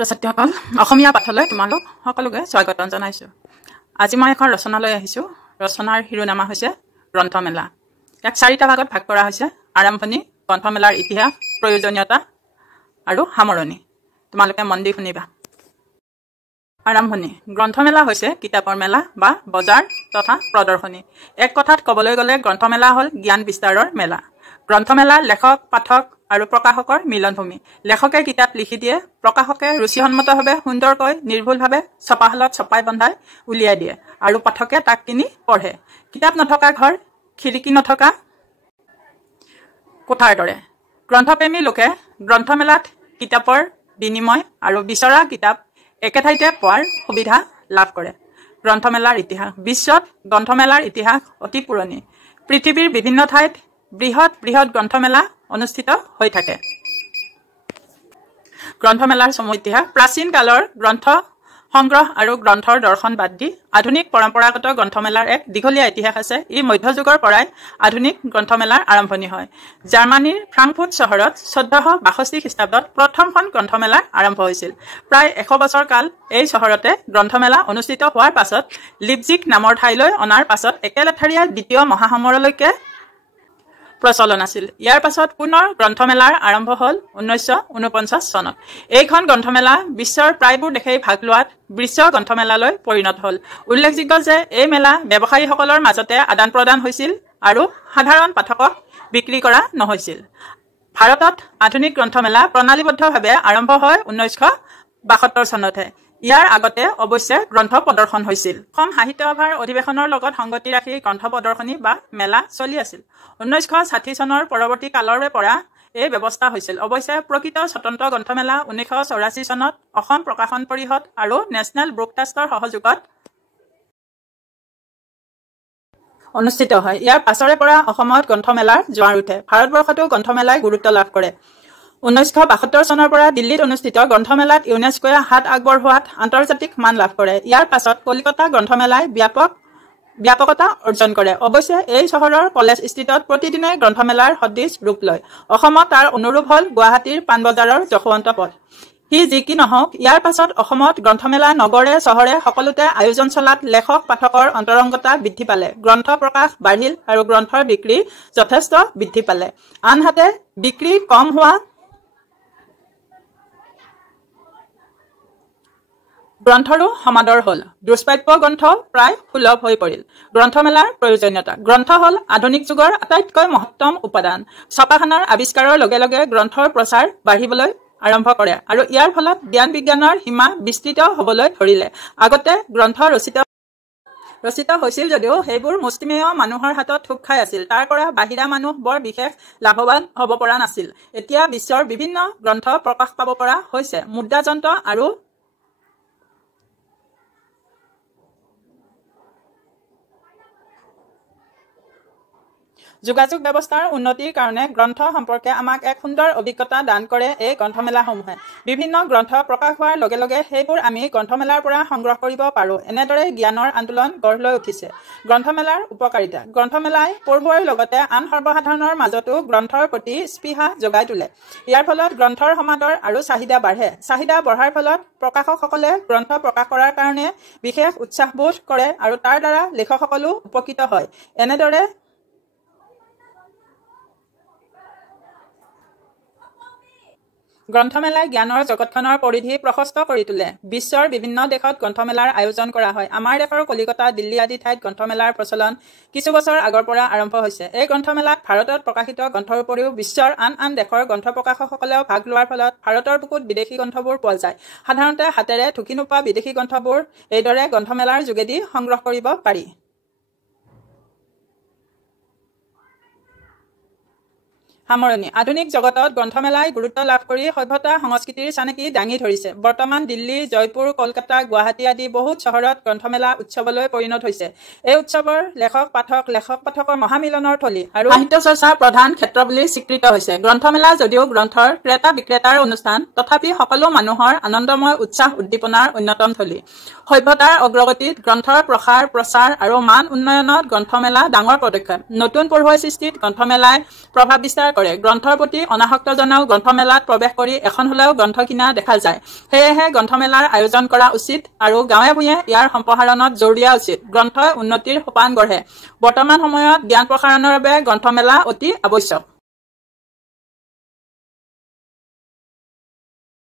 ছাত্ৰ-ছাত্ৰীসকল অসমীয়া পাঠলৈ তোমালোক সকলোকে স্বাগতম জনাইছোঁ। আজি মই এখন ৰচনালৈ আহিছোঁ। ৰচনাৰ শিৰোনামা হৈছে গ্ৰন্থমেলা। ইয়াক 4টা ভাগত ভাগ কৰা হৈছে: আৰম্ভণি, গ্ৰন্থমেলাৰ ইতিহাস, প্ৰয়োজনীয়তা আৰু সামৰণি। তোমালোকে মন দি শুনিবা। আৰম্ভণি। গ্ৰন্থমেলা হৈছে কিতাপৰ মেলা বা বজাৰ তথা প্ৰদৰ্শনী। এক কথাত ক'বলৈ গ'লে গ্ৰন্থমেলা হ'ল জ্ঞান বিস্তাৰৰ মেলা। গ্ৰন্থমেলা লেখক, পাঠক আৰু প্ৰকাশকৰ মিলনভূমি। লেখকে কিতাপ লিখি দিয়ে, প্ৰকাশকে ৰুচিসন্মতভাৱে সুন্দৰকৈ নিৰ্ভুলভাৱে ছপাশালত ছপাই বন্ধাই উলিয়াই দিয়ে আৰু পাঠকে তাক কিনি পঢ়ে। কিতাপ নথকা ঘৰ, খিৰিকী নথকা কোঠাৰ দৰে। গ্ৰন্থপ্ৰেমী লোকে গ্ৰন্থমেলাত কিতাপৰ বিনিময় আৰু বিচৰা কিতাপ একে ঠাইতে পোৱাৰ সুবিধা লাভ কৰে। গ্ৰন্থমেলাৰ ইতিহাস। বিশ্বত গ্ৰন্থমেলাৰ ইতিহাস অতি পুৰণি। পৃথিৱীৰ বিভিন্ন ঠাইত বৃহৎ বৃহৎ গ্ৰন্থমেলা অনুষ্ঠিত হৈ থাকে। গ্ৰন্থমেলাৰ চমু ইতিহাস। প্ৰাচীন কালৰ গ্ৰন্থ সংগ্ৰহ আৰু গ্ৰন্থৰ দৰ্শন বাদ দি আধুনিক পৰম্পৰাগত গ্ৰন্থমেলাৰ এক দীঘলীয়া ইতিহাস আছে। ই মধ্যযুগৰ পৰাই আধুনিক গ্ৰন্থমেলাৰ আৰম্ভণি হয়। জাৰ্মানীৰ ফ্ৰাংকফুৰ্ট চহৰত 1462 খ্ৰীষ্টাব্দত প্ৰথমখন গ্ৰন্থমেলা আৰম্ভ হৈছিল। প্ৰায় 100 বছৰ কাল এই চহৰতে গ্ৰন্থমেলা অনুষ্ঠিত হোৱাৰ পাছত লিপজিগ নামৰ ঠাইলৈ অনাৰ পাছত একেলেঠাৰীয়া দ্বিতীয় মহাসমৰলৈকে প্ৰচলন আছিল। ইয়াৰ পাছত পুনৰ গ্ৰন্থমেলাৰ আৰম্ভ হ'ল 1949 চনত। এইখন গ্ৰন্থমেলা বিশ্বৰ প্ৰায়বোৰ দেশেই ভাগ লোৱাত বিশ্ব গ্ৰন্থমেলালৈ পৰিণত হ'ল। উল্লেখযোগ্য যে এই মেলা ব্যৱসায়ীসকলৰ মাজতে আদান প্ৰদান হৈছিল আৰু সাধাৰণ পাঠকক বিক্ৰী কৰা নহৈছিল। ভাৰতত আধুনিক গ্ৰন্থমেলা প্ৰণালীবদ্ধভাৱে আৰম্ভ হয় 1972 চনতহে। ইয়াৰ আগতে অৱশ্যে গ্ৰন্থ প্ৰদৰ্শন হৈছিল। অসম সাহিত্য সভাৰ অধিৱেশনৰ লগত সংগতি ৰাখি গ্ৰন্থ প্ৰদৰ্শনী বা মেলা চলি আছিল। 1960 চনৰ পৰৱৰ্তী কালৰে পৰা এই ব্যৱস্থা হৈছিল। অৱশ্যে প্ৰকৃত স্বতন্ত্ৰ গ্ৰন্থমেলা 1984 চনত অসম প্ৰকাশন পৰিষদ আৰু নেশ্যনেল বুক ট্ৰাষ্টৰ সহযোগত অনুষ্ঠিত হয়। ইয়াৰ পাছৰে পৰা অসমত গ্ৰন্থমেলাৰ জোৱাৰ উঠে। ভাৰতবৰ্ষতো গ্ৰন্থমেলাই গুৰুত্ব লাভ কৰে। 1972 চনৰ পৰা দিল্লীত অনুষ্ঠিত গ্ৰন্থমেলাত ইউনেস্কোৱে হাত আগবঢ়োৱাত আন্তৰ্জাতিক মান লাভ কৰে। ইয়াৰ পাছত কলিকতা গ্ৰন্থমেলাই ব্যাপকতা অৰ্জন কৰে। অৱশ্যে এই চহৰৰ কলেজ ষ্ট্ৰীটত প্ৰতিদিনে গ্ৰন্থমেলাৰ সদৃশ ৰূপ লয়। অসমত তাৰ অনুৰূপ হ'ল গুৱাহাটীৰ পাণবজাৰৰ যশৱন্ত পথ। সি যি কি নহওক, ইয়াৰ পাছত অসমত গ্ৰন্থমেলা নগৰে চহৰে সকলোতে আয়োজন চলাত লেখক পাঠকৰ অন্তৰংগতা বৃদ্ধি পালে, গ্ৰন্থ প্ৰকাশ বাঢ়িল আৰু গ্ৰন্থৰ বিক্ৰী যথেষ্ট বৃদ্ধি পালে। আনহাতে বিক্ৰী কম হোৱা গ্ৰন্থৰো সমাদৰ হ'ল। দুষ্প্ৰাপ্য গ্ৰন্থ প্ৰায় সুলভ হৈ পৰিল। গ্ৰন্থমেলাৰ প্ৰয়োজনীয়তা। গ্ৰন্থ হ'ল আধুনিক যুগৰ আটাইতকৈ মহত্তম উপাদান। ছপাখানাৰ আৱিষ্কাৰৰ লগে লগে গ্ৰন্থৰ প্ৰচাৰ বাঢ়িবলৈ আৰম্ভ কৰে আৰু ইয়াৰ ফলত জ্ঞান বিজ্ঞানৰ সীমা বিস্তৃত হ'বলৈ ধৰিলে। আগতে গ্ৰন্থ ৰচিত হৈছিল যদিও সেইবোৰ মুষ্টিমেয় মানুহৰ হাতত থুপ খাই আছিল। তাৰ পৰা বাহিৰা মানুহ বৰ বিশেষ লাভৱান হ'ব পৰা নাছিল। এতিয়া বিশ্বৰ বিভিন্ন গ্ৰন্থ প্ৰকাশ পাব পৰা হৈছে। মুদ্ৰা যন্ত্ৰ আৰু যোগাযোগ ব্যৱস্থাৰ উন্নতিৰ কাৰণে গ্ৰন্থ সম্পৰ্কে আমাক এক সুন্দৰ অভিজ্ঞতা দান কৰে এই গ্ৰন্থমেলাসমূহে। বিভিন্ন গ্ৰন্থ প্ৰকাশ হোৱাৰ লগে লগে সেইবোৰ আমি গ্ৰন্থমেলাৰ পৰা সংগ্ৰহ কৰিব পাৰোঁ। এনেদৰে জ্ঞানৰ আন্দোলন গঢ় লৈ উঠিছে। গ্ৰন্থমেলাৰ উপকাৰিতা। গ্ৰন্থমেলাই পঢ়ুৱৈৰ লগতে আন সৰ্বসাধাৰণৰ মাজতো গ্ৰন্থৰ প্ৰতি স্পৃহা জগাই তোলে। ইয়াৰ ফলত গ্ৰন্থৰ সমাদৰ আৰু চাহিদা বাঢ়ে। চাহিদা বঢ়াৰ ফলত প্ৰকাশকসকলে গ্ৰন্থ প্ৰকাশ কৰাৰ কাৰণে বিশেষ উৎসাহবোধ কৰে আৰু তাৰ দ্বাৰা লেখকসকলো উপকৃত হয়। এনেদৰে গ্ৰন্থমেলাই জ্ঞানৰ জগতখনৰ পৰিধি প্ৰশস্ত কৰি তোলে। বিশ্বৰ বিভিন্ন দেশত গ্ৰন্থমেলাৰ আয়োজন কৰা হয়। আমাৰ দেশৰ কলিকতা, দিল্লী আদি ঠাইত গ্ৰন্থমেলাৰ প্ৰচলন কিছু বছৰ আগৰ পৰা আৰম্ভ হৈছে। এই গ্ৰন্থমেলাত ভাৰতত প্ৰকাশিত গ্ৰন্থৰ উপৰিও বিশ্বৰ আন আন দেশৰ গ্ৰন্থ প্ৰকাশকসকলেও ভাগ লোৱাৰ ফলত ভাৰতৰ বুকুত বিদেশী গ্ৰন্থবোৰ পোৱা যায়। সাধাৰণতে হাতেৰে ঢুকি নোপোৱা বিদেশী গ্ৰন্থবোৰ এইদৰে গ্ৰন্থমেলাৰ যোগেদি সংগ্ৰহ কৰিব পাৰি। সামৰণি। আধুনিক জগতত গ্ৰন্থমেলাই গুৰুত্ব লাভ কৰি সভ্যতা সংস্কৃতিৰ চানেকি দাঙি ধৰিছে। বৰ্তমান দিল্লী, জয়পুৰ, কলকাতা, গুৱাহাটী আদি বহুত চহৰত গ্ৰন্থমেলা উৎসৱলৈ পৰিণত হৈছে। এই উৎসৱৰ লেখক পাঠকৰ মহামিলনৰ থলী আৰু সাহিত্য চৰ্চাৰ প্ৰধান ক্ষেত্ৰ বুলি স্বীকৃত হৈছে। গ্ৰন্থমেলা যদিও গ্ৰন্থৰ ক্ৰেতা বিক্ৰেতাৰ অনুষ্ঠান, তথাপি সকলো মানুহৰ আনন্দময় উৎসাহ উদ্দীপনাৰ অন্যতম থলী। সভ্যতাৰ অগ্ৰগতিত গ্ৰন্থৰ প্ৰসাৰ প্ৰচাৰ আৰু মান উন্নয়নত গ্ৰন্থমেলা ডাঙৰ পদক্ষেপ। নতুন পঢ়ুৱৈ সৃষ্টিত গ্ৰন্থমেলাই প্ৰভাৱ বিস্তাৰ কৰে। গ্ৰন্থৰ প্ৰতি অনাসক্তজনেও গ্ৰন্থমেলাত প্ৰৱেশ কৰি এখন হলেও গ্ৰন্থ কিনা দেখা যায়। সেয়েহে গ্ৰন্থমেলাৰ আয়োজন কৰা উচিত আৰু গাঁৱে ভূঞে ইয়াৰ সম্প্ৰসাৰণত জোৰ দিয়া উচিত। গ্ৰন্থই উন্নতিৰ সোপান গঢ়ে। বৰ্তমান সময়ত জ্ঞান প্ৰসাৰণৰ বাবে গ্ৰন্থমেলা অতি আৱশ্যক।